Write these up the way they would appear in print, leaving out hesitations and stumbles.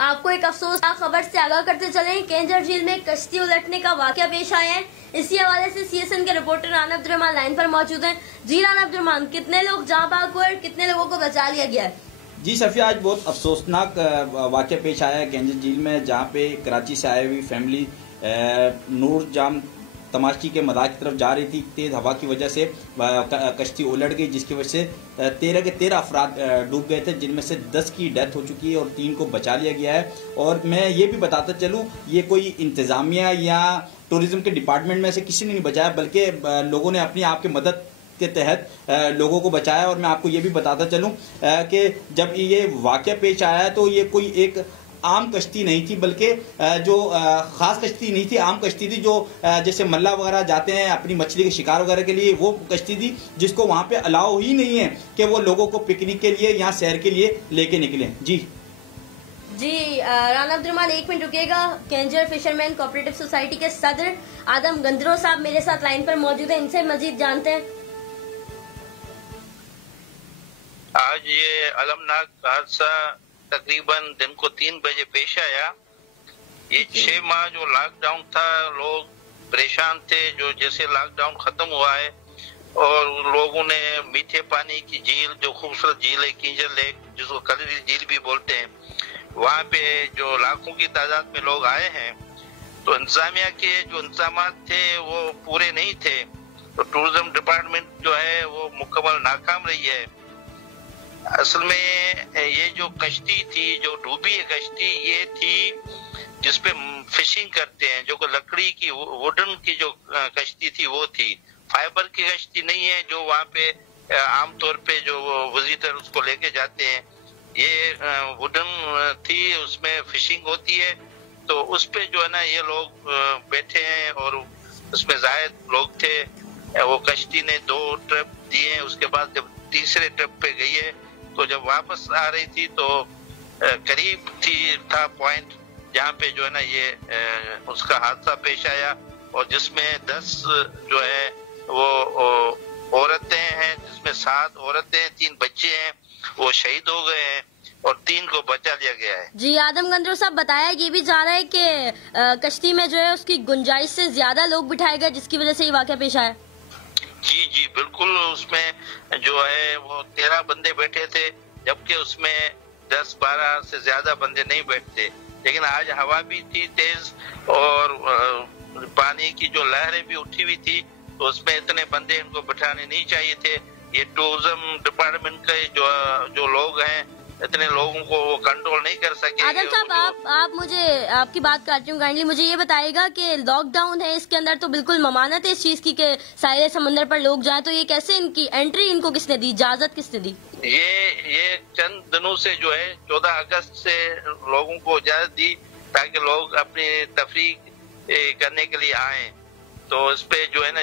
आपको एक अफसोसनाक खबर से आगाह करते चलें, केंजर झील में कश्ती उलटने का वाकया पेश आया है। इसी हवाले से सीएसएन के रिपोर्टर राना अब्दुर्रहमान लाइन पर मौजूद हैं। जी राना अब्दुर्रहमान, कितने लोग जाँ भाग हुए और कितने लोगों को बचा लिया गया है? जी सफिया, आज बहुत अफसोसनाक वाकया पेश आया है केंजर झील में, जहाँ पे कराची से आई हुई फैमिली नूर जाम तमाशी के मदार की तरफ जा रही थी। तेज़ हवा की वजह से कश्ती उलट गई, जिसकी वजह से 13 के 13 अफराद डूब गए थे, जिनमें से 10 की डेथ हो चुकी है और 3 को बचा लिया गया है। और मैं ये भी बताता चलूँ, ये कोई इंतज़ामिया या टूरिज़्म के डिपार्टमेंट में से किसी ने नहीं बचाया, बल्कि लोगों ने अपनी आपकी मदद के तहत लोगों को बचाया। और मैं आपको ये भी बताता चलूं कि जब ये वाकया पेश आया तो ये कोई एक आम कश्ती नहीं थी, बल्कि जो खास कश्ती नहीं थी, आम कश्ती थी जो जैसे मल्ला वगैरह जाते हैं अपनी मछली के शिकार वगैरह के लिए, वो कश्ती थी जिसको वहाँ पे अलाउ ही नहीं है कि वो लोगों को पिकनिक के लिए यहाँ सैर के लिए लेके निकले। जी राना अब्दुर्रहमान, 1 मिनट रुकिएगा। केंजर फिशरमैन कोऑपरेटिव सोसाइटी के सदर आदम गंदरो साहब मेरे साथ लाइन पर मौजूद है, इनसे मजीद जानते हैं। आज ये अलमनाक हादसा तकरीबन दिन को 3 बजे पेश आया। ये 6 माह जो लॉकडाउन था, लोग परेशान थे। जो जैसे लॉकडाउन खत्म हुआ है और लोगों ने मीठे पानी की झील, जो खूबसूरत झील है केंजर लेक, जिसको कलरी झील भी बोलते हैं, वहाँ पे जो लाखों की तादाद में लोग आए हैं, तो इंतजामिया के जो इंतजाम थे वो पूरे नहीं थे। तो टूरिज्म डिपार्टमेंट जो है वो मुकम्मल नाकाम रही है। असल में ये जो कश्ती थी, जो डूबी है कश्ती, ये थी जिसपे फिशिंग करते हैं, जो लकड़ी की वुडन की जो कश्ती थी वो थी, फाइबर की कश्ती नहीं है जो वहाँ पे आमतौर पे जो विजिटर उसको लेके जाते हैं। ये वुडन थी, उसमें फिशिंग होती है। तो उस पे जो है ना ये लोग बैठे हैं और उसमें जायद लोग थे। वो कश्ती ने 2 ट्रिप दिए, उसके बाद जब तीसरे ट्रिप पे गई है तो जब वापस आ रही थी तो करीब था पॉइंट जहाँ पे जो है ना ये उसका हादसा पेश आया, और जिसमें 10 जो है वो औरतें हैं, जिसमें 7 औरतें, 3 बच्चे हैं, वो शहीद हो गए हैं और 3 को बचा लिया गया है। जी आदम गंदरो साहब, बताया ये भी जा रहा है कि कश्ती में जो है उसकी गुंजाइश से ज्यादा लोग बिठाए गए, जिसकी वजह से ये वाकया पेश आया। जी बिल्कुल, उसमें जो है वो 13 बंदे बैठे थे, जबकि उसमें 10-12 से ज्यादा बंदे नहीं बैठते। लेकिन आज हवा भी थी तेज और पानी की जो लहरें भी उठी हुई थी, तो उसमें इतने बंदे इनको बिठाने नहीं चाहिए थे। ये टूरिज्म डिपार्टमेंट के जो लोग हैं, इतने लोगों को वो कंट्रोल नहीं कर सके। आदम साहब, आप मुझे आपकी बात काटती हूँ, काइंडली मुझे ये बताइएगा कि लॉकडाउन है, इसके अंदर तो बिल्कुल ममानत है इस चीज की कि साहिल समंदर पर लोग जाएं, तो ये कैसे इनकी एंट्री इनको किसने दी, इजाजत किसने दी? ये चंद दिनों से जो है 14 अगस्त से लोगों को इजाजत दी ताकि लोग अपनी तफरीक करने के लिए आए। तो इस पे जो है ना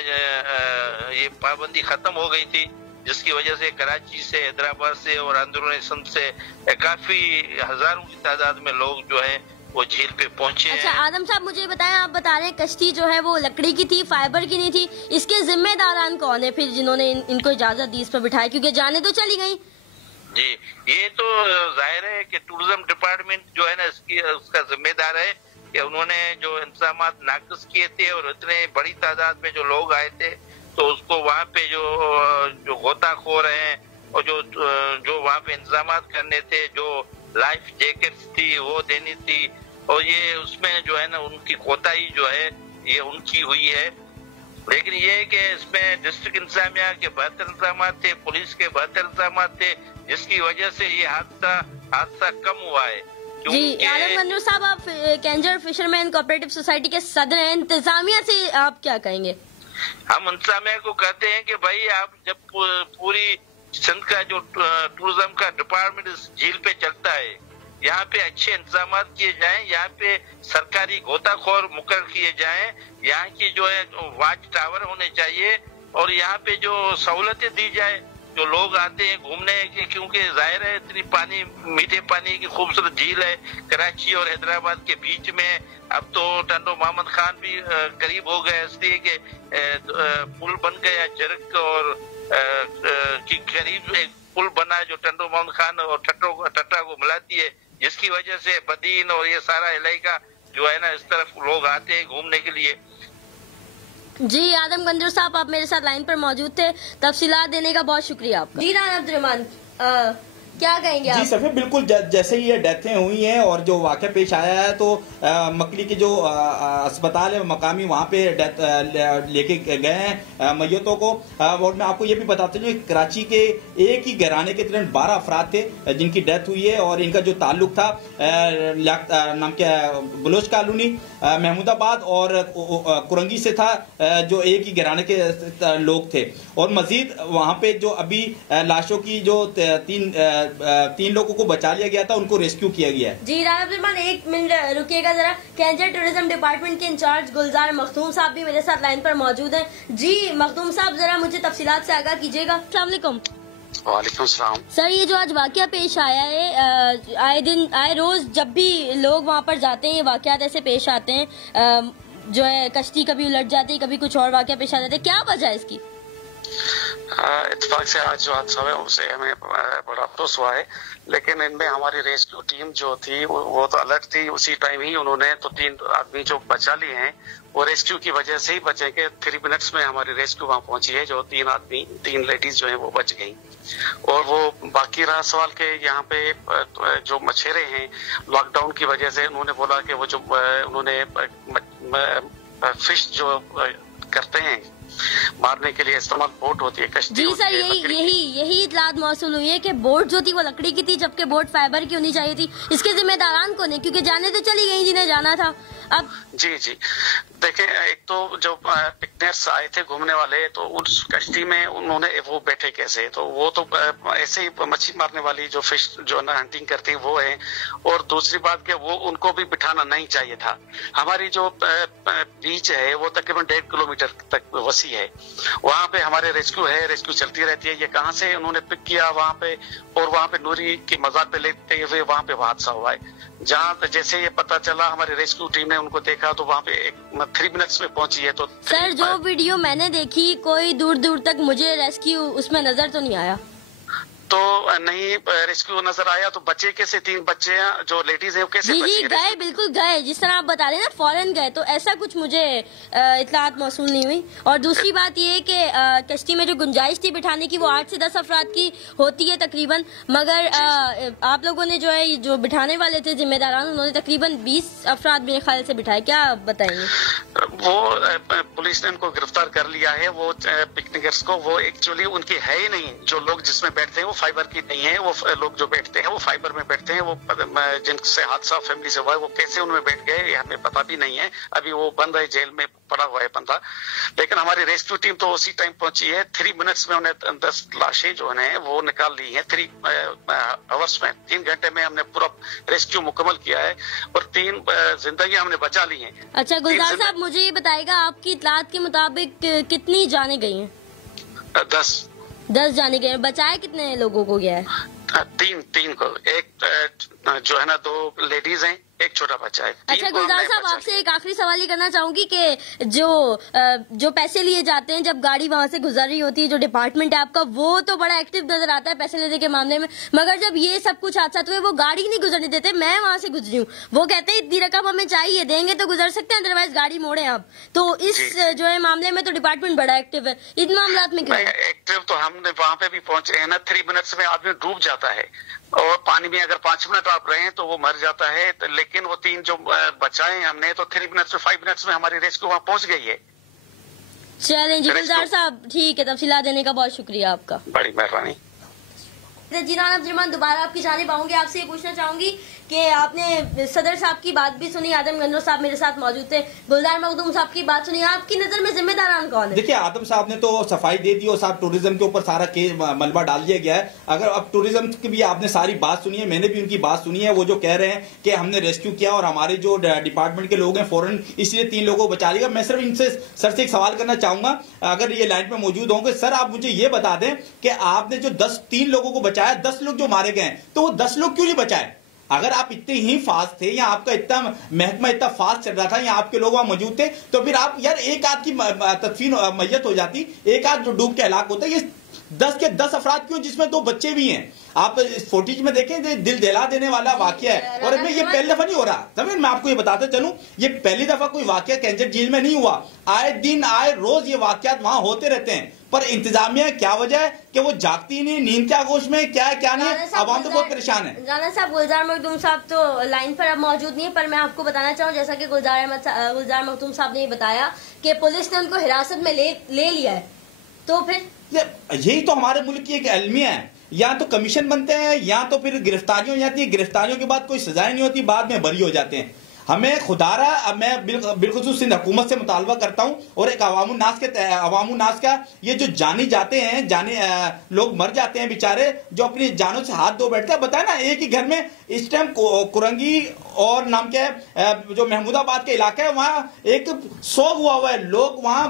ये पाबंदी खत्म हो गई थी, जिसकी वजह से कराची से, हैदराबाद से और अंदरूनी सिंध से काफी हजारों की तादाद में लोग जो है वो झील पे पहुंचे। अच्छा आदम साहब, मुझे बताएं, आप बता रहे हैं कश्ती जो है वो लकड़ी की थी, फाइबर की नहीं थी, इसके जिम्मेदारान कौन है फिर जिन्होंने इनको इजाजत दी इस पर बिठाया, क्योंकि जाने तो चली गई? जी, ये तो जाहिर है कि टूरिज्म डिपार्टमेंट जो है ना उसका जिम्मेदार है कि उन्होंने जो इंतजाम नाकिस किए थे और इतने बड़ी तादाद में जो लोग आए थे, तो उसको वहाँ पे जो गोताखोर हैं और जो वहाँ पे इंतजाम करने थे, जो लाइफ जैकेट्स थी वो देनी थी, और ये उसमें जो है ना उनकी कोताही जो है ये उनकी हुई है। लेकिन ये है कि इसमें डिस्ट्रिक्ट इंतजामिया के बेहतर इंतजाम थे, पुलिस के बेहतर इंतजाम थे, जिसकी वजह से ये हादसा कम हुआ है। जी आदम गंदरो साहब, आप केंजर फिशरमैन कोऑपरेटिव सोसाइटी के सदर हैं, इंतजामिया से आप क्या कहेंगे? हम इंतजामिया को कहते हैं कि भाई आप जब पूरी सिंध का जो टूरिज्म का डिपार्टमेंट इस झील पे चलता है, यहाँ पे अच्छे इंतजाम किए जाएं, यहाँ पे सरकारी गोताखोर मुकर्रर किए जाएं, यहाँ की जो है वाच टावर होने चाहिए और यहाँ पे जो सहूलतें दी जाए। जो लोग आते हैं घूमने के, क्योंकि जाहिर है इतनी मीठे पानी की खूबसूरत झील है कराची और हैदराबाद के बीच में। अब तो टंडो मोहम्मद खान भी करीब हो गए, इसलिए कि पुल बन गया जरक और की करीब एक पुल बना है जो टंडो मोहम्मद खान और टट्टा को मिलाती है। जिसकी वजह से बदीन और ये सारा इलाका जो है ना, इस तरफ लोग आते हैं घूमने के लिए। जी आदम गंजर साहब, आप मेरे साथ लाइन पर मौजूद थे, तफसीलात देने का बहुत शुक्रिया आपका। जी राना अब्दुर्रहमान, क्या कहेंगे आप? जी सफी, बिल्कुल जैसे ही ये डेथें हुई हैं और जो वाक़या पेश आया है, तो मकली के जो अस्पताल है मकामी, वहाँ पे डेथ लेके गए हैं मैयतों को। और मैं आपको ये भी बताता हूँ, कराची के एक ही घराने के तकरीबन 12 अफराद थे जिनकी डेथ हुई है, और इनका जो ताल्लुक था नाम क्या बलोच कॉलोनी, महमूदाबाद और कुरंगी से था, जो एक ही घराने के लोग थे। और मजीद वहाँ पे जो अभी लाशों की जो तीन लोगों को बचा लिया गया था, उनको रेस्क्यू किया गया है। जी राना अब्दुर्रहमान, एक मिनट रुकिएगा जरा। कैंजर टूरिज्म डिपार्टमेंट के इंचार्ज गुलजार मखदूम साहब भी मेरे साथ लाइन पर मौजूद हैं। जी मखदूम साहब, जरा मुझे तफसीलात से आगाह कीजिएगा। अस्सलाम वालेकुम। वालेकुम सलाम। सर, ये जो आज वाकया पेश आया है, आए रोज जब भी लोग वहाँ पर जाते हैं, वाकयात ऐसे पेश आते हैं, जो है कश्ती कभी उलट जाती है, कभी कुछ और वाकया पेश आ जाते हैं, क्या वजह है इसकी? इत्तेफाक से आज जो हादसा हुआ उससे हमें बड़ा अफसोस हुआ है, लेकिन इनमें हमारी रेस्क्यू टीम जो थी वो तो अलर्ट थी। उसी टाइम ही उन्होंने तो 3 आदमी जो बचा लिए हैं, वो रेस्क्यू की वजह से ही बचे के 3 मिनट्स में हमारी रेस्क्यू वहां पहुंची है। जो 3 लेडीज जो है वो बच गई। और वो बाकी रहा सवाल के यहाँ पे जो मछेरे हैं, लॉकडाउन की वजह से उन्होंने बोला कि वो जो उन्होंने फिश जो करते हैं मारने के लिए इस्तेमाल बोट होती है, कश्ती। जी सर, यही इतलात मौसूल हुई है कि बोट जो थी वो लकड़ी की थी, जबकि बोट फाइबर की होनी चाहिए थी। इसके जिम्मेदारान कौन है? क्योंकि जाने तो चली गई जिन्हें जाना था। अब जी देखें, एक तो जो पिकनिकर्स आए थे घूमने वाले, तो उस कश्ती में उन्होंने वो बैठे कैसे? तो वो तो ऐसे ही मछली मारने वाली जो फिश जो ना हंटिंग करती है वो है। और दूसरी बात कि वो उनको भी बिठाना नहीं चाहिए था। हमारी जो बीच है वो तकरीबन 1.5 किलोमीटर तक वसी है। वहाँ पे हमारे रेस्क्यू चलती रहती है। ये कहाँ से उन्होंने पिक किया वहाँ पे, और वहाँ पे नूरी की मज़ार पे लेते हुए वहाँ पे हादसा हुआ है। जहाँ जैसे ये पता चला, हमारी रेस्क्यू टीम ने उनको देखा तो वहाँ पे 3 मिनट्स में पहुंची है। तो सर, जो वीडियो मैंने देखी, कोई दूर दूर तक मुझे रेस्क्यू उसमें नजर तो नहीं आया। तो नहीं रेस्क्यू नजर आया तो बच्चे कैसे? 3 बच्चे जो लेडीज है वो कैसे? जी गए, बिल्कुल गए, जिस तरह आप बता रहे हैं ना, फौरन गए। तो ऐसा कुछ मुझे इतलात मौसूल नहीं हुई। और दूसरी बात ये कि कश्ती में जो गुंजाइश थी बिठाने की, वो 8 से 10 अफराद की होती है तकरीबन, मगर आप लोगों ने जो है जो बिठाने वाले थे जिम्मेदारान, उन्होंने तकरीबन 20 अफराद मेरे ख्याल से बिठाए। क्या बताएंगे? वो पुलिस ने उनको गिरफ्तार कर लिया है। वो पिकनिकर्स को, वो एक्चुअली उनकी है ही नहीं। जो लोग जिसमें बैठते हैं वो फाइबर की नहीं है। वो लोग जो बैठते हैं वो फाइबर में बैठते हैं। वो जिनसे हादसा फैमिली से हुआ है वो कैसे उनमें बैठ गए ये हमें पता भी नहीं है। अभी वो बंद है, जेल में पड़ा हुआ है बंदा। लेकिन हमारी रेस्क्यू टीम तो उसी टाइम पहुंची है। 3 मिनट्स में उन्हें 10 लाशें जो है वो निकाल ली है। 3 आवर्स में, 3 घंटे में हमने पूरा रेस्क्यू मुकम्मल किया है और 3 जिंदगियां हमने बचा ली हैं। अच्छा गुलजार साहब, मुझे ये बताएगा, आपकी इतलात के मुताबिक कितनी जाने गई हैं? 10 जाने गए। बचाए कितने लोगों को गया है? 3 को। एक जो है ना 2 लेडीज हैं, एक छोटा बच्चा है। अच्छा गुलजार साहब, आपसे एक आखिरी सवाल ही करना चाहूंगी कि जो पैसे लिए जाते हैं जब गाड़ी वहां से गुजर रही होती है, जो डिपार्टमेंट है आपका, वो तो बड़ा एक्टिव नजर आता है पैसे लेने के मामले में, मगर जब ये सब कुछ हादसा हुए वो गाड़ी नहीं गुजरने देते। मैं वहां से गुजरी हूँ, वो कहते हैं इतनी रकम हमें चाहिए, देंगे तो गुजर सकते हैं, अदरवाइज गाड़ी मोड़े आप। तो इस जो है मामले में तो डिपार्टमेंट बड़ा एक्टिव है। इन मामला में क्यों एक्टिव? तो हमने वहाँ पे भी पहुंचे हैं ना। 3 मिनट्स में आदमी डूब जाता है और पानी में अगर 5 मिनट आप रहे तो वो मर जाता है। लेकिन वो 3 जो बचाए हमने, तो 3 मिनट्स में 5 मिनट्स में हमारी रेस्क्यू वहां पहुंच गई है। चलें जी गुलजार साहब, ठीक है, तफसीलात देने का बहुत शुक्रिया आपका। बड़ी मेहरबानी। जी राना अब्दुर्रहमान, दोबारा आपकी जानिब आऊंगी। आपसे ये पूछना चाहूंगी कि आपने सदर साहब की बात भी सुनी, आदम गंजर साहब मेरे साथ मौजूद थे, गुलजार मखदूम साहब की बात सुनी। आपकी नजर में जिम्मेदारान कौन है? देखिए, आदम साहब ने तो सफाई दे दी और साहब टूरिज्म के ऊपर सारा केस मलबा डाल दिया गया है। अगर अब टूरिज्म की भी आपने सारी बात सुनी है, मैंने भी उनकी बात सुनी है। वो जो कह रहे हैं कि हमने रेस्क्यू किया और हमारे जो डिपार्टमेंट के लोग हैं फौरन इसलिए 3 लोगों को बचा लिया। मैं सिर्फ इनसे सर से एक सवाल करना चाहूंगा, अगर ये लाइन पे मौजूद होंगे। सर, आप मुझे ये बता दें कि आपने जो 3 लोगों को बचाया, 10 लोग जो मारे गए, तो वो 10 लोग क्यों नहीं बचाए? अगर आप इतने ही फास्ट थे या आपका इतना महकमा इतना फास्ट चल रहा था या आपके लोग वहां मौजूद थे, तो फिर आप यार एक आध की तदफीन मैयत हो जाती, एक आध जो डूब के हलाक होता है। ये 10 के 10 अफराद क्यों, जिसमें 2 बच्चे भी हैं। आप इस फुटेज में देखें, दिल दहला देने वाला वाकया है। और ये पहली दफा नहीं हो रहा, समझ, मैं आपको ये बताते चलूं, ये पहली दफा कोई वाकया कैंजर झील में नहीं हुआ। आए दिन आए रोज ये वाकयात वहां होते रहते हैं, पर इंतजामिया क्या वजह है कि वो जागती नहीं, नींद के आगोश में, क्या है क्या नहीं, आवाम तो बहुत परेशान है। राना साहब, गुलजार मखदूम साहब तो लाइन पर अब मौजूद नहीं है, पर मैं आपको बताना चाहूँ, जैसा कि गुलजार मखदूम साहब ने बताया कि पुलिस ने उनको हिरासत में ले लिया है, तो फिर यही तो हमारे मुल्क की एक अलमिया है, या तो कमीशन बनते हैं या तो फिर गिरफ्तारियां हो जाती है, गिरफ्तारियों के बाद कोई सजाएं नहीं होती, बाद में बरी हो जाते हैं। हमें खुदारा, अब मैं बिलखुसूस सिंध हुकूमत से मुतालबा करता हूं, और एक अवामुन्नास का ये जो जानी जाते हैं, लोग मर जाते हैं बेचारे, जो अपनी जानों से हाथ धो बैठते हैं। बताए ना, एक ही घर में इस टाइम कुरंगी और नाम क्या है, जो महमूदाबाद का इलाका है, वहां एक सोग हुआ है, लोग वहां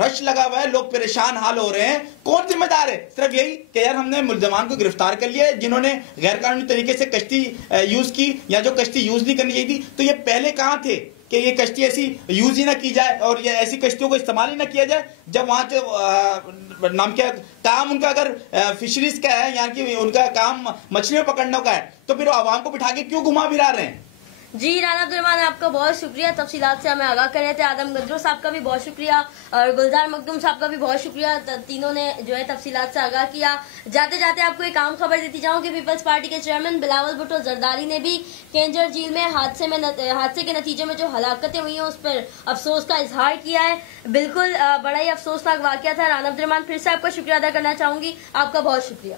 रश लगा हुआ है, लोग परेशान हाल हो रहे हैं। कौन जिम्मेदार है? सिर्फ यही कि यार हमने मुल्जमान को गिरफ्तार कर लिया, जिन्होंने गैर कानूनी तरीके से कश्ती यूज की, या जो कश्ती यूज नहीं करनी चाहिए थी। तो ये पहले कहां थे कि ये कश्ती ऐसी यूज ही ना की जाए और ये ऐसी कश्तियों को इस्तेमाल ही ना किया जाए, जब वहां से नाम क्या काम उनका अगर फिशरीज का है, यानी कि उनका काम मछलियां पकड़ने का है, तो फिर आवाम को बिठा के क्यों घुमा फिरा रहे हैं? जी राना अब्दुर्रहमान, आपका बहुत शुक्रिया, तफसीलात से हमें आगाह कर रहे थे। आदम गद्रो साहब का भी बहुत शुक्रिया और गुलजार मखदूम साहब का भी बहुत शुक्रिया, तीनों ने जो है तफसीलात से आगाह किया। जाते जाते आपको एक आम खबर देती जाऊं कि पीपल्स पार्टी के चेयरमैन बिलावल भुट्टो जरदारी ने भी कैंजर झील में हादसे के नतीजे में जो हलाकतें हुई हैं उस पर अफसोस का इजहार किया है। बिल्कुल बड़ा ही अफसोसनाक वाकया था। राना अब्दुर्रहमान, फिर से आपका शुक्रिया अदा करना चाहूंगी, आपका बहुत शुक्रिया।